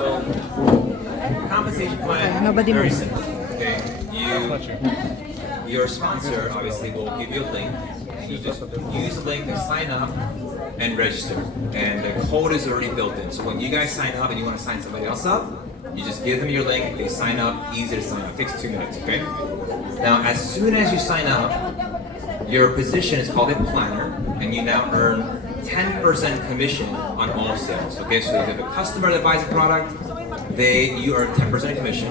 So compensation plan, Nobody very moves. simple. Okay, your sponsor obviously will give you a link. You just use the link to sign up and register, and the code is already built in. So when you guys sign up and you want to sign somebody else up, you just give them your link. They sign up. Easy to sign up. Takes 2 minutes. Okay. Now, as soon as you sign up, your position is called a planner, and you now earn 10% commission on all sales. Okay, so if you have a customer that buys a product, you earn 10% commission.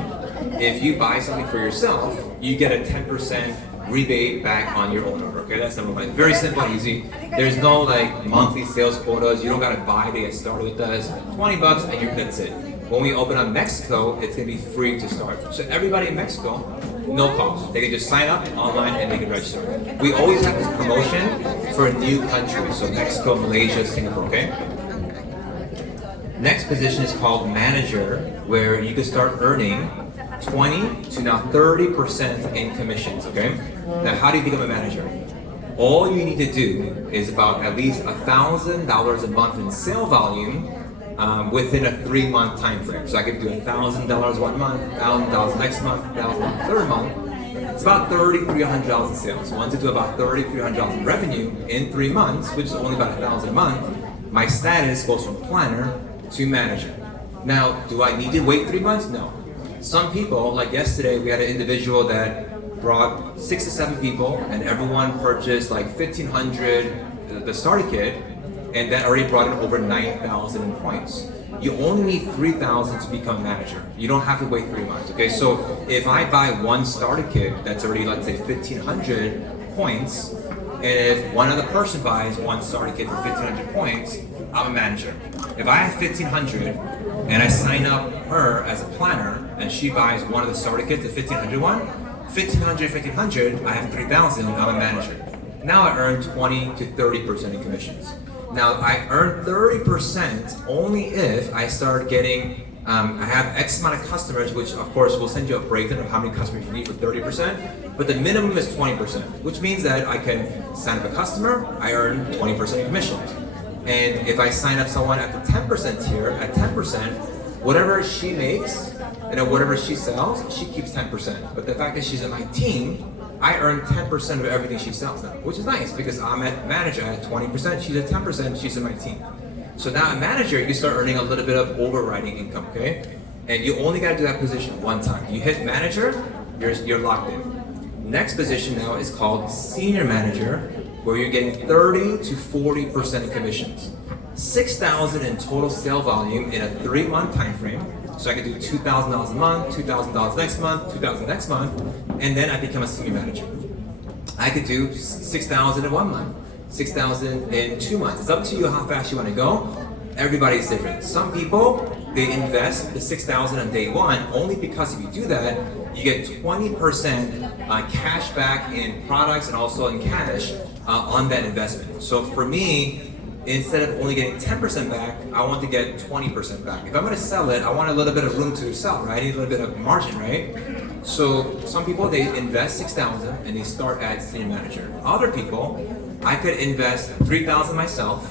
If you buy something for yourself, you get a 10% rebate back on your own order. Okay, that's number one. Very simple and easy. There's no like monthly sales quotas. You don't gotta buy to get started with us. $20 and that's it. When we open up Mexico, it's gonna be free to start. So everybody in Mexico, no cost. They can just sign up online and they can register. We always have this promotion for new countries. So Mexico, Malaysia, Singapore, okay? Next position is called manager, where you can start earning 20 to now 30% in commissions, okay? Now, how do you become a manager? All you need to do is about at least $1,000 a month in sale volume within a 3-month time frame. So I could do $1,000 one month, $1,000 next month, $1,000 third month. It's about $3,300 in sales. Once I do about $3,300 in revenue in 3 months, which is only about $1,000 a month, my status goes from planner to manager. Now, do I need to wait 3 months? No. Some people, like yesterday, we had an individual that brought 6 to 7 people, and everyone purchased like 1,500 the starter kit, and that already brought in over 9,000 in points. You only need 3,000 to become a manager. You don't have to wait 3 months. Okay, so if I buy one starter kit that's already, let's say, 1,500 points, and if one other person buys one starter kit for 1,500 points, I'm a manager. If I have 1,500 and I sign up her as a planner and she buys one of the starter kits, the 1,500 one, 1,500, I have 3,000, I'm a manager. Now I earn 20 to 30% in commissions. Now I earn 30% only if I start getting, I have X amount of customers, which of course will send you a breakdown of how many customers you need for 30%, but the minimum is 20%, which means that I can sign up a customer, I earn 20% in commissions. And if I sign up someone at the 10% tier, at 10%, whatever she makes, whatever she sells, she keeps 10%. But the fact that she's in my team, I earn 10% of everything she sells now, which is nice because I'm at manager at 20%, she's at 10%, she's in my team. So now at manager, you start earning a little bit of overriding income, okay? And you only gotta do that position one time. You hit manager, you're locked in. Next position now is called senior manager, where you're getting 30 to 40% in commissions. 6,000 in total sale volume in a 3-month time frame. So I could do $2,000 a month, $2,000 next month, $2,000 next month, and then I become a senior manager. I could do 6,000 in 1 month, 6,000 in 2 months. It's up to you how fast you want to go. Everybody's different. Some people, they invest the 6,000 on day one only because if you do that, you get 20% cash back in products and also in cash on that investment. So for me, instead of only getting 10% back, I want to get 20% back. If I'm going to sell it, I want a little bit of room to sell, right? I need a little bit of margin, right? So some people, they invest 6,000 and they start at senior manager. Other people, I could invest 3,000 myself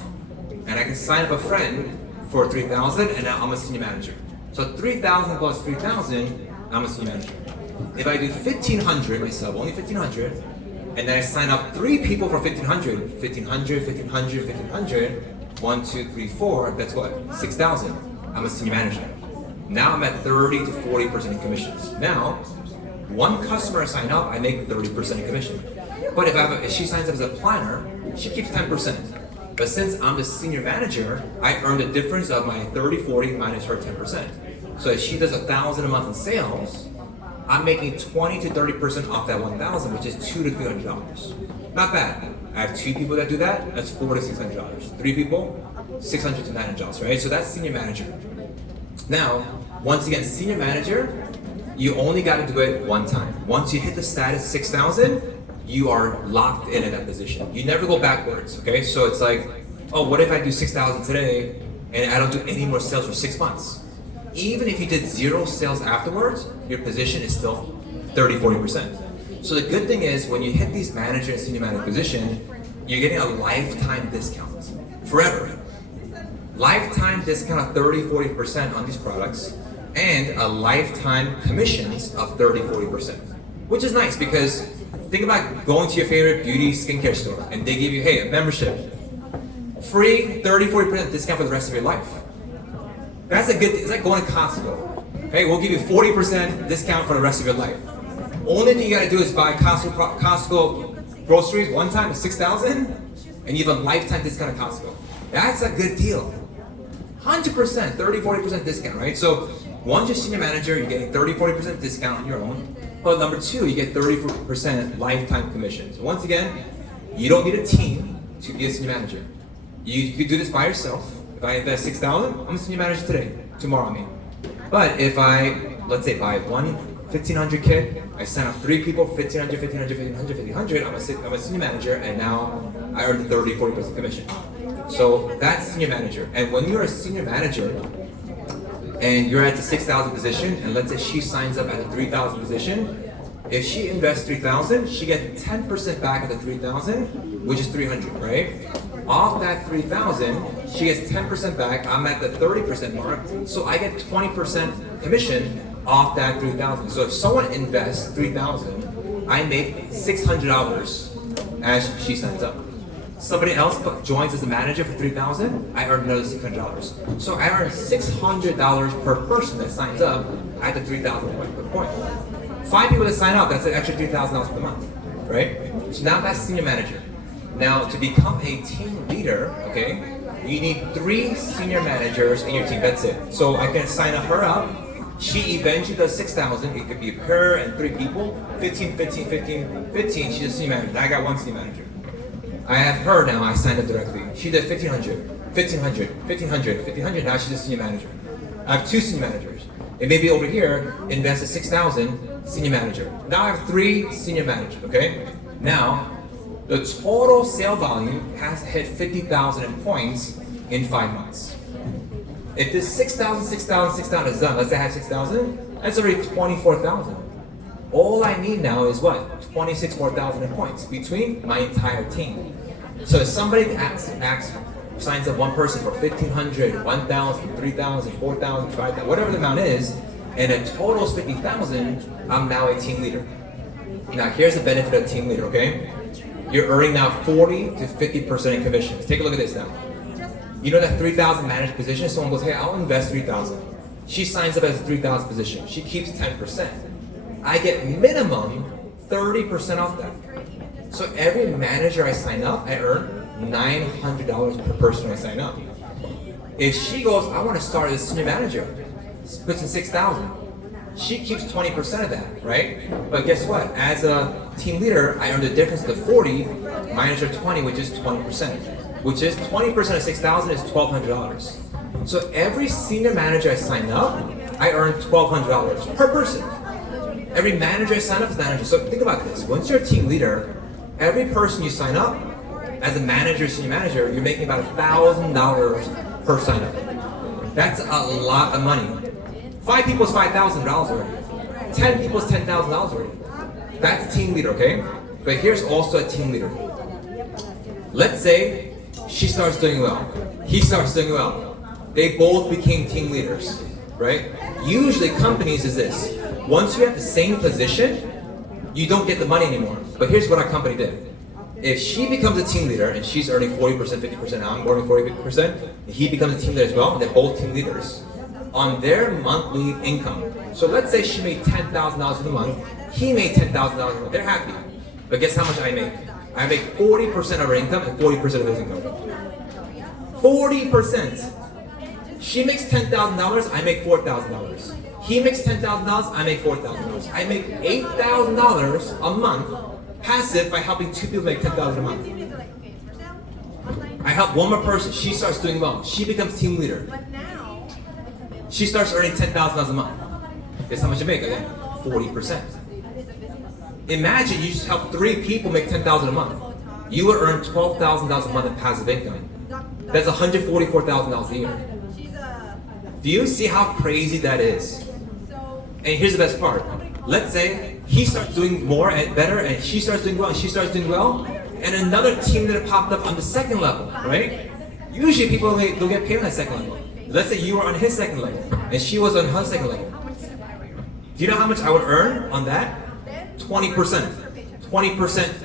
and I can sign up a friend for 3,000 and now I'm a senior manager. So 3,000 plus 3,000, I'm a senior manager. If I do 1,500 myself, only 1,500, and then I sign up 3 people for 1,500, 1,500, 1,500, 1,500, 1, 2, 3, 4, that's what? 6,000. I'm a senior manager. Now I'm at 30 to 40% in commissions. Now, one customer I sign up, I make 30% in commission. But if she signs up as a planner, she keeps 10%. But since I'm the senior manager, I earn the difference of my 30, 40 minus her 10%. So if she does 1,000 a month in sales, I'm making 20 to 30% off that 1,000, which is $200 to $300. Not bad. I have 2 people that do that. That's $400 to $600. 3 people, $600 to $900, right? So that's senior manager. Now, once again, senior manager, you only got to do it one time. Once you hit the status 6,000, you are locked in at that position. You never go backwards. Okay? So it's like, oh, what if I do 6,000 today and I don't do any more sales for 6 months? Even if you did 0 sales afterwards, your position is still 30, 40%. So the good thing is when you hit these manager and senior manager position, you're getting a lifetime discount, forever. lifetime discount of 30-40% on these products, and a lifetime commissions of 30-40%, which is nice because think about going to your favorite beauty skincare store and they give you, hey, a membership, free 30-40% discount for the rest of your life. That's a good thing. It's like going to Costco. Hey, we'll give you 40% discount for the rest of your life. Only thing you gotta do is buy Costco groceries one time at $6,000 and you have a lifetime discount at Costco. That's a good deal. 100%, 30-40% discount, right? So once you're senior manager, you're getting 30-40% discount on your own. But number two, you get 30% lifetime commissions. Once again, you don't need a team to be a senior manager. You could do this by yourself. If I invest $6,000, I'm a senior manager today, tomorrow I mean. But if I, let's say buy one 1,500 kit, I sign up 3 people, 1,500, 1,500, 1,500, 1,500, I'm a senior manager and now I earn 30-40% commission. So that's senior manager. And when you're a senior manager and you're at the 6,000 position, and let's say she signs up at the 3,000 position, if she invests 3,000, she gets 10% back of the 3,000, which is 300, right? Off that 3,000, she gets 10% back. I'm at the 30% mark, so I get 20% commission off that 3,000. So if someone invests 3,000, I make $600 as she signs up. Somebody else joins as a manager for 3,000, I earn another $600. So I earn $600 per person that signs up at the 3,000 point. 5 people that sign up, that's an extra $3,000 per month, right? So now that's senior manager. Now to become a team leader, okay, you need 3 senior managers in your team, that's it. So I can sign her up. She eventually does 6,000, it could be her and 3 people, 15, 15, 15, 15, she's a senior manager. I got 1 senior manager. I have her now, I signed up directly. She did 1,500, 1,500, 1,500, 1,500, now she's a senior manager. I have 2 senior managers. And maybe over here, invested 6,000, senior manager. Now I have 3 senior managers, okay? Now, the total sale volume has hit 50,000 in points in 5 months. If this 6,000, 6,000, 6,000 is done, let's say I have 6,000, that's already 24,000. All I need now is what? 26 more thousand in points between my entire team. So if somebody signs up one person for 1,500, 1,000, 3,000, 4,000, 5,000, whatever the amount is, and it totals 50,000, I'm now a team leader. Now here's the benefit of a team leader, okay? You're earning now 40 to 50% in commissions. Take a look at this now. You know that 3,000 managed position, someone goes, hey, I'll invest 3,000. She signs up as a 3,000 position. She keeps 10%. I get minimum 30% off that. So every manager I sign up, I earn $900 per person I sign up. If she goes, I want to start as a senior manager, puts in 6,000. She keeps 20% of that, right? But guess what? As a team leader, I earn the difference of the 40 minus her 20, which is 20%. Which is 20% of 6,000 is $1,200. So every senior manager I sign up, I earn $1,200 per person. Every manager I sign up is a manager. So think about this. Once you're a team leader, every person you sign up as a manager, senior manager, you're making about $1,000 per sign up. That's a lot of money. 5 people is $5,000 already. 10 people is $10,000 already. That's a team leader, okay? But here's also a team leader. Let's say she starts doing well. He starts doing well. They both became team leaders, right? Usually companies is this. Once you have the same position, you don't get the money anymore. But here's what our company did. If she becomes a team leader and she's earning 40%, 50%, I'm earning 40, 50%, and he becomes a team leader as well, and they're both team leaders, on their monthly income. So let's say she made $10,000 for the month, he made $10,000 a month, they're happy. But guess how much I make? I make 40% of her income and 40% of his income. 40%. She makes $10,000, I make $4,000. He makes $10,000, I make $4,000. I make $8,000 a month passive by helping 2 people make $10,000 a month. I help one more person, she starts doing well. She becomes team leader. She starts earning $10,000 a month. Guess how much you make again? 40%. Imagine you just help 3 people make $10,000 a month. You would earn $12,000 a month in passive income. That's $144,000 a year. Do you see how crazy that is? And here's the best part. Let's say he starts doing more and better, and she starts doing well, and she starts doing well, and another team that popped up on the second level, right? Usually people they'll get paid on that second level. Let's say you were on his second level and she was on her second level. Do you know how much I would earn on that? 20%. 20%,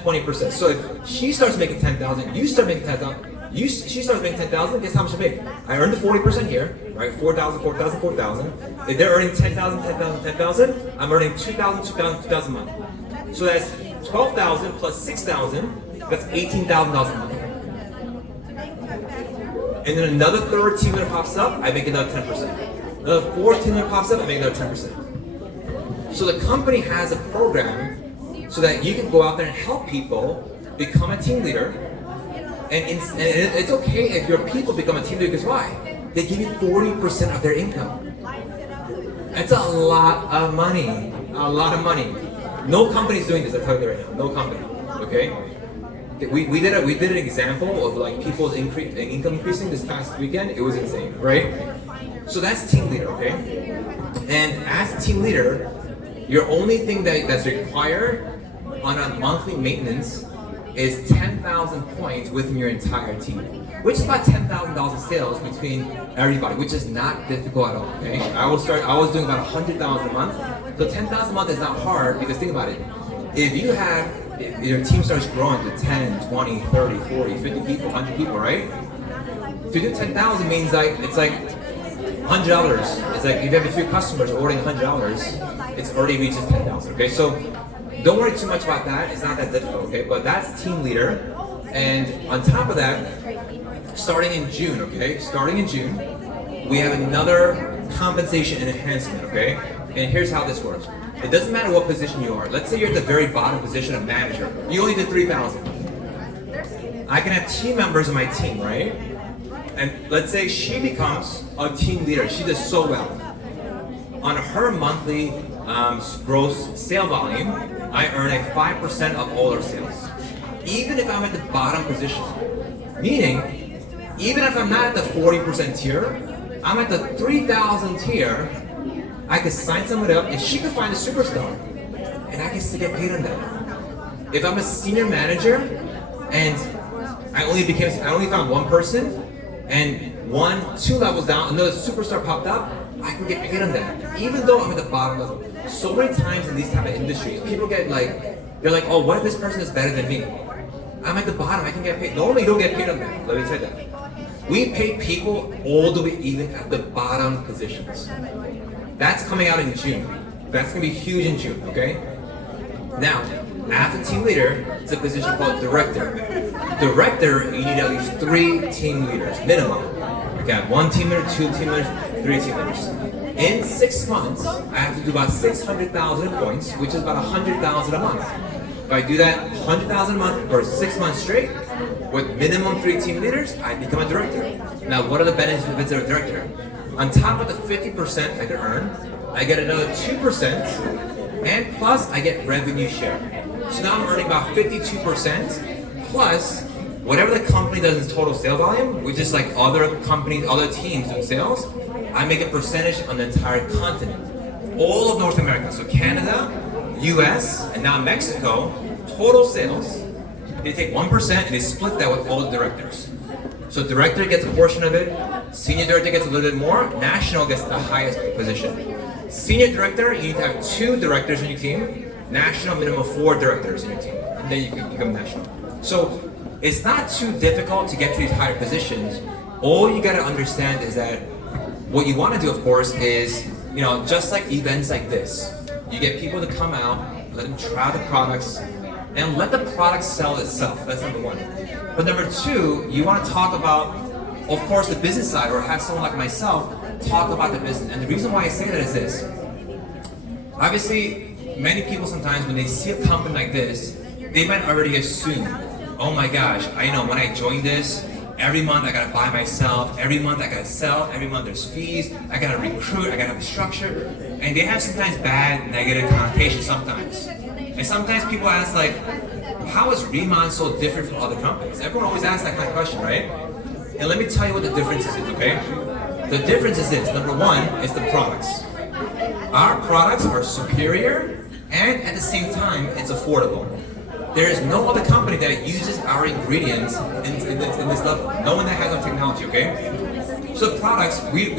20%. So if she starts making 10,000, you start making 10,000, she starts making 10,000, guess how much I make? I earned the 40% here, right? 4,000, 4,000, 4,000. If they're earning 10,000, 10,000, 10,000, I'm earning 2,000, 2,000, 2,000 a month. So that's 12,000 plus 6,000, that's $18,000 a month. And then another third team leader pops up, I make another 10%. Another fourth team leader pops up, I make another 10%. So the company has a program so that you can go out there and help people become a team leader. And it's okay if your people become a team leader, because why? They give you 40% of their income. That's a lot of money. A lot of money. No company is doing this, I'll tell you right now. No company. Okay? We did an example of like people's income increasing this past weekend. It was insane, right? So that's team leader, okay? And as a team leader, your only thing that's required on a monthly maintenance is 10,000 points within your entire team, which is about $10,000 in sales between everybody, which is not difficult at all, okay? I was doing about 100,000 a month, so 10,000 a month is not hard, because think about it. If your team starts growing to 10, 20, 30, 40, 50 people, 100 people, right? To do 10,000 means like, it's like $100. It's like if you have a few customers ordering $100, it's already reaches 10,000, okay? So don't worry too much about that, it's not that difficult, okay? But that's team leader. And on top of that, starting in June, okay? Starting in June, we have another compensation and enhancement, okay? And here's how this works. It doesn't matter what position you are. Let's say you're at the very bottom position of manager. You only did 3,000. I can have team members in my team, right? And let's say she becomes a team leader. She does so well. On her monthly gross sale volume, I earn a 5% of all her sales. Even if I'm at the bottom position. Meaning, even if I'm not at the 40% tier, I'm at the 3,000 tier, I could sign somebody up and she could find a superstar. And I can still get paid on that. If I'm a senior manager and I only found one person, and 2 levels down, another superstar popped up, I can get paid on that, even though I'm at the bottom level. So many times in these type of industries, people get like, they're like, oh, what if this person is better than me? I'm at the bottom, I can get paid. Normally you don't get paid on that, let me tell you that. We pay people all the way even at the bottom positions. That's coming out in June. That's gonna be huge in June, okay? Now, after team leader, it's a position called director. Director, you need at least 3 team leaders, minimum. You got 1 team leader, 2 team leaders, 3 team leaders. In 6 months, I have to do about 600,000 points, which is about 100,000 a month. If I do that 100,000 a month for 6 months straight, with minimum 3 team leaders, I become a director. Now, what are the benefits of a director? On top of the 50% I could earn, I get another 2%, and plus I get revenue share. So now I'm earning about 52%, plus whatever the company does in total sale volume, which is like other companies, other teams doing sales, I make a percentage on the entire continent. All of North America, so Canada, US, and now Mexico, total sales, they take 1% and they split that with all the directors. So director gets a portion of it, senior director gets a little bit more, national gets the highest position. Senior director, you need to have 2 directors in your team, national minimum 4 directors in your team, and then you can become national. So it's not too difficult to get to these higher positions. All you gotta understand is that what you wanna do, of course, is, just like events like this, you get people to come out, let them try the products, and let the product sell itself. That's number 1. But number 2, you want to talk about, of course, the business side, or have someone like myself talk about the business. And the reason why I say that is this. Obviously, many people sometimes when they see a company like this, they might already assume, oh my gosh, I know when I join this, every month I gotta buy myself, every month I gotta sell, every month there's fees, I gotta recruit, I gotta have a structure. And they have sometimes bad, negative connotations sometimes. And sometimes people ask like, how is Remon so different from other companies? Everyone always asks that kind of question, right? And let me tell you what the difference is, okay? The difference is this. Number 1 is the products. Our products are superior, and at the same time, it's affordable. There is no other company that uses our ingredients in this level. No one that has our technology, okay? So products, we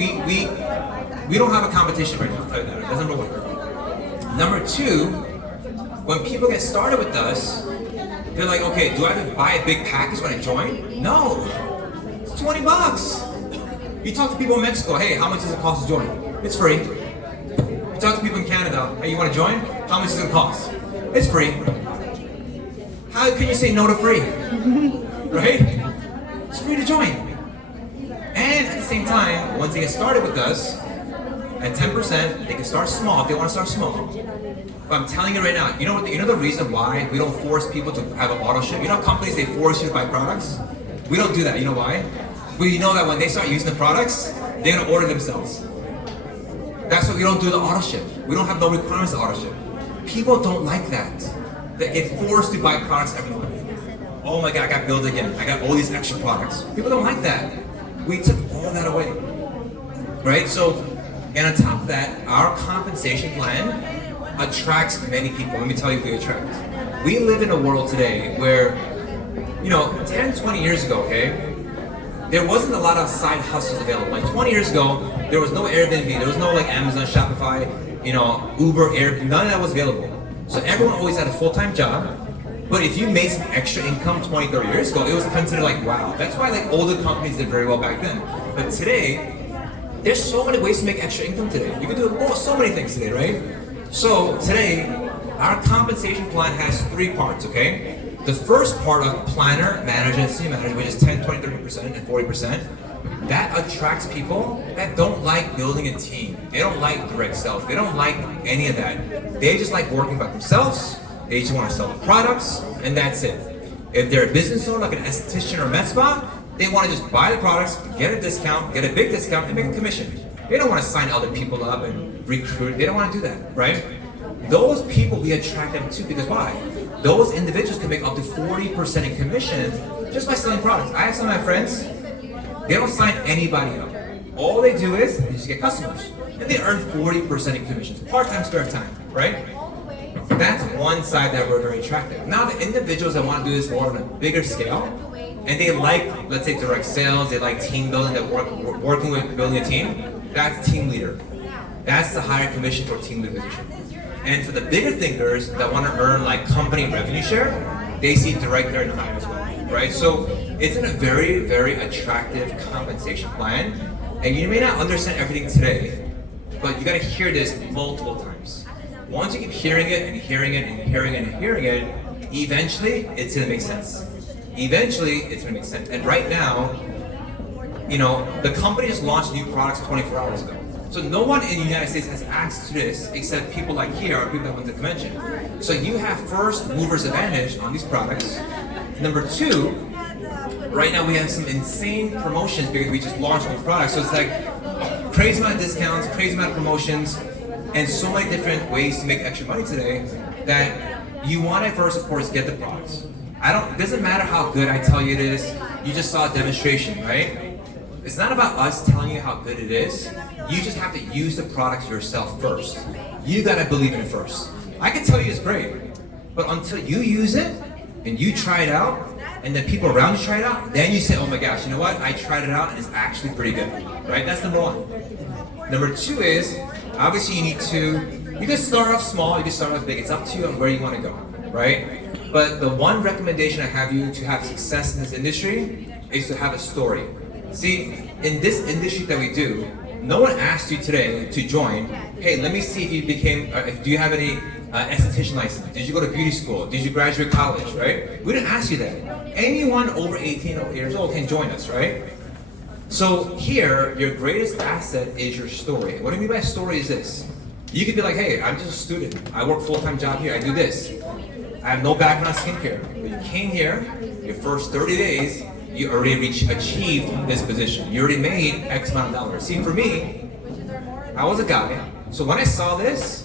don't have a competition right now, I'll tell you that. That's number one. Number two, when people get started with us, they're like, okay, do I have to buy a big package when I join? No, it's $20. You talk to people in Mexico, hey, how much does it cost to join? It's free. You talk to people in Canada, hey, you want to join? How much does it cost? It's free. How can you say no to free? Right? It's free to join. And at the same time, once they get started with us, at 10%, they can start small if they want to start small. But I'm telling you right now, you know the reason why we don't force people to have an auto ship? You know companies, they force you to buy products? We don't do that. You know why? We know that when they start using the products, they're going to order themselves. That's why we don't do the auto ship. We don't have no requirements to auto ship. People don't like that. They get forced to buy products every month. Oh my God, I got billed again. I got all these extra products. People don't like that. We took all that away. Right? So, and on top of that, our compensation plan attracts many people. Let me tell you who we attract. We live in a world today where, 10, 20 years ago, okay, there wasn't a lot of side hustles available. Like 20 years ago, there was no Airbnb, there was no like Amazon, Shopify, Uber, Air, none of that was available. So everyone always had a full-time job. But if you made some extra income 20, 30 years ago, it was considered like, wow. That's why like older companies did very well back then. But today, there's so many ways to make extra income today. You can do so many things today, right? So today, our compensation plan has 3 parts, okay? The first part of planner, manager, and senior manager, which is 10, 20, 30%, and 40%, that attracts people that don't like building a team. They don't like direct sales. They don't like any of that. They just like working by themselves. They just want to sell the products, and that's it. If they're a business owner, like an esthetician or a med spa, they want to just buy the products, get a discount, get a big discount, and make a commission. They don't want to sign other people up and recruit. They don't want to do that, right? Those people, we attract them too, because why? Those individuals can make up to 40% in commissions just by selling products. I have some of my friends, they don't sign anybody up. All they do is they just get customers. And they earn 40% in commissions, part-time, spare time, right? That's one side that we're very attractive. Now the individuals that want to do this more on a bigger scale, and they like, let's say, direct sales, they like team building, that working with building a team, that's team leader. That's the higher commission for team leader position. And for the bigger thinkers that want to earn like company revenue share, they see director and higher as well, right? So it's in a very, very attractive compensation plan. And you may not understand everything today, but you gotta hear this multiple times. Once you keep hearing it and hearing it and hearing it and hearing it, eventually it's gonna make sense. Eventually it's gonna make sense. And right now, the company just launched new products 24 hours ago. So no one in the United States has access to this except people like here or people that went to the convention. So you have first movers advantage on these products. Number 2, right now we have some insane promotions because we just launched new products. So it's like crazy amount of discounts, crazy amount of promotions, and so many different ways to make extra money today that you want to first, of course, get the products. It doesn't matter how good I tell you it is. You just saw a demonstration, right? It's not about us telling you how good it is. You just have to use the products yourself first. You gotta believe in it first. I can tell you it's great, but until you use it and you try it out, and then people around you try it out, then you say, oh my gosh, you know what? I tried it out and it's actually pretty good, right? That's number 1. Number 2 is, obviously you can start off small, you can start off big. It's up to you on where you want to go, right? But the one recommendation I have you to have success in this industry is to have a story. See, in this industry that we do, no one asked you today to join, hey, let me see if you do you have any esthetician license? Did you go to beauty school? Did you graduate college, right? We didn't ask you that. Anyone over 18 years old can join us, right? So here, your greatest asset is your story. What I mean by story is this. You could be like, hey, I'm just a student. I work full-time job here. I do this. I have no background in skincare. But you came here, your first 30 days, you already achieved this position. You already made X amount of dollars. See, for me, I was a guy. So when I saw this,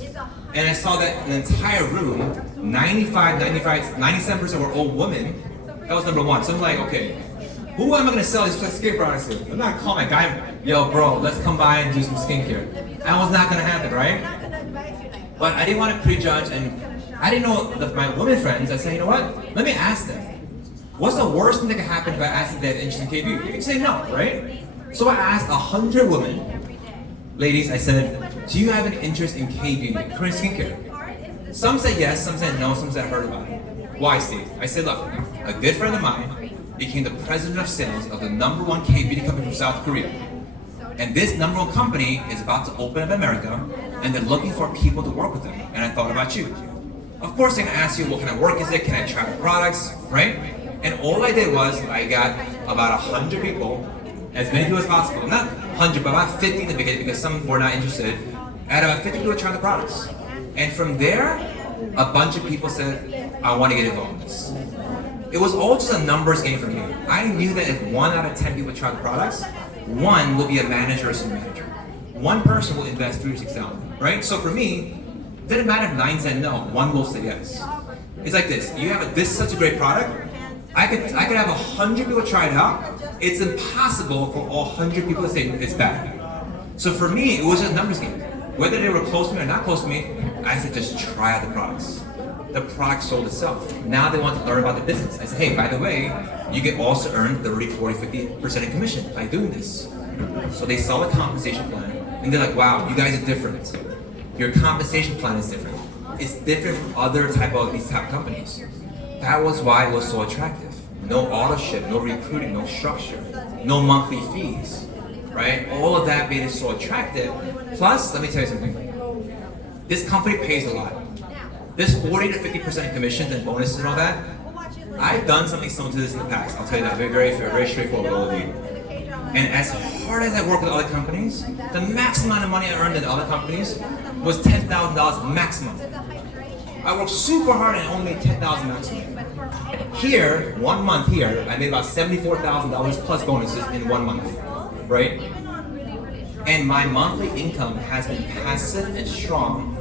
and I saw that an entire room, 97% were old women, that was number 1. So I'm like, okay, who am I gonna sell these skincare products to? I'm not calling my guy, yo bro, let's come by and do some skincare. That was not gonna happen, right? But I didn't want to prejudge and I didn't know my women friends. I said, you know what? Let me ask them. What's the worst thing that can happen if I ask if they have interest in K-beauty? You can say no, right? So I asked 100 women, ladies, I said, do you have an interest in K-beauty, Korean skincare? Some said yes, some said no, some said heard about it. Why, Steve? I said, look, a good friend of mine became the president of sales of the #1 K-beauty company from South Korea. And this #1 company is about to open up in America, and they're looking for people to work with them. And I thought about you. Of course, they're gonna ask you, what kind of work is it? Can I try the products, right? And all I did was, I got about 100 people, as many people as possible. Not 100, but about 50 in the beginning, because some were not interested. I had about 50 people try the products. And from there, a bunch of people said, I want to get involved in this. It was all just a numbers game for me. I knew that if 1 out of 10 people try the products, 1 will be a manager or some manager. 1 person will invest 3 or 6,000, right? So for me, it didn't matter if 9 said no, 1 will say yes. It's like this, you have this such a great product, I could have 100 people try it out. It's impossible for all 100 people to say it's bad. So for me, it was just a numbers game. Whether they were close to me or not close to me, I said just try out the products. The product sold itself. Now they want to learn about the business. I said, hey, by the way, you can also earn 30, 40, 50% in commission by doing this. So they saw the compensation plan, and they're like, wow, you guys are different. Your compensation plan is different. It's different from other these type of companies. That was why it was so attractive. No auto ship, no recruiting, no structure, no monthly fees, right? All of that made it so attractive. Plus, let me tell you something. This company pays a lot. This 40 to 50% commissions and bonuses and all that, I've done something similar to this in the past. I'll tell you that very straightforward with all of you. And as hard as I work with other companies, the maximum amount of money I earned in other companies was $10,000 maximum. I worked super hard and only made $10,000 maximum. Here, 1 month here, I made about $74,000 plus bonuses in 1 month, right? And my monthly income has been passive and strong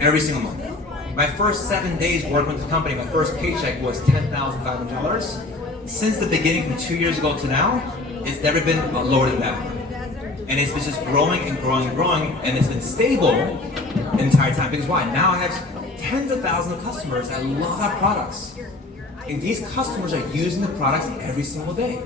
every single month. My first 7 days working with the company, my first paycheck was $10,500. Since the beginning, from 2 years ago to now, it's never been lower than that. And it's been just growing and growing and growing, and it's been stable the entire time. Because why? Now I have tens of thousands of customers that love our products. And these customers are using the products every single day.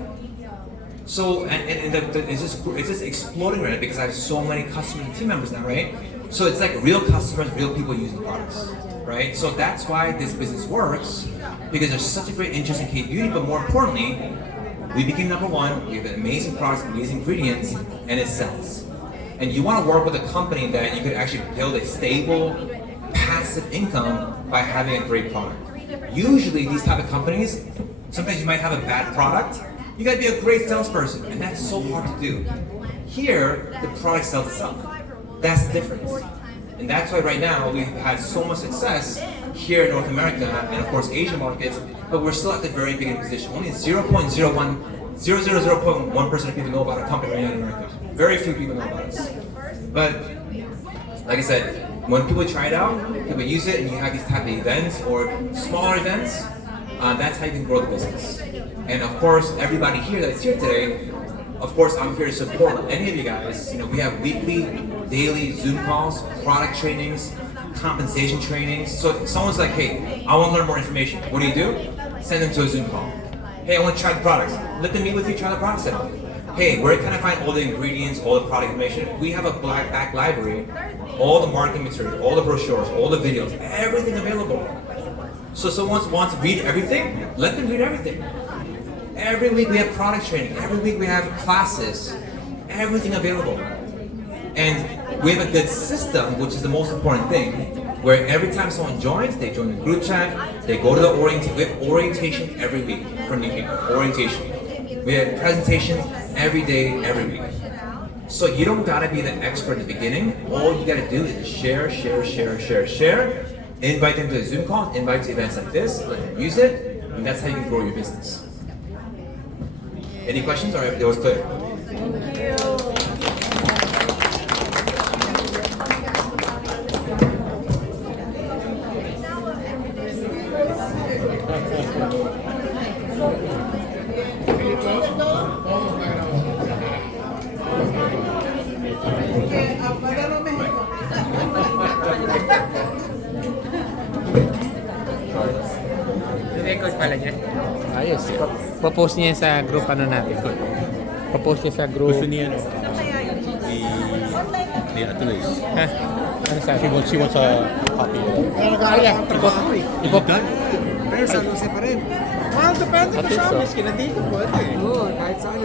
So, it's just exploding right now because I have so many customers and team members now, right? So it's like real customers, real people using the products, right? So that's why this business works, because there's such a great interest in K-beauty, but more importantly, we became #1, we have amazing products, amazing ingredients, and it sells. And you want to work with a company that you could actually build a stable, passive income by having a great product. Usually these type of companies, sometimes you might have a bad product, you gotta be a great salesperson, and that's so hard to do. Here, the product sells itself. That's the difference. And that's why right now we've had so much success here in North America and of course Asian markets, but we're still at the very beginning position. Only 0.01% of people know about our company right now in America. Very few people know about us. But like I said, when people try it out, people use it, and you have these type of events or smaller events, that's how you can grow the business. And of course, everybody here that's here today, of course, I'm here to support any of you guys. You know, we have weekly, daily Zoom calls, product trainings, compensation trainings. So if someone's like, hey, I want to learn more information. What do? Send them to a Zoom call. Hey, I want to try the products. Let them meet with you, try the products out. Hey, where can I find all the ingredients, all the product information? We have a back library, all the marketing material, all the brochures, all the videos, everything available. So someone wants to read everything, let them read everything. Every week we have product training, every week we have classes, everything available. And we have a good system, which is the most important thing, where every time someone joins, they join the group chat, they go to the orientation. We have orientation every week for new people, orientation. We have presentations every day, every week. So you don't gotta be the expert in the beginning. All you gotta do is share, invite them to a Zoom call, invite to events like this, let them use it, and that's how you can grow your business. Any questions, or if it was clear? Thank you. Porque apágalo mejor. pala niya. Ayos. Propose niya sa group ano natin. Propose niya sa group. Gusto niya, no? Ni Ate Liz. Ha? Ano sabi? She wants a copy. Pero sa Jose pa rin. Well, depende I pa think sa so. amin. Nandito pwede. Oo, kahit saan.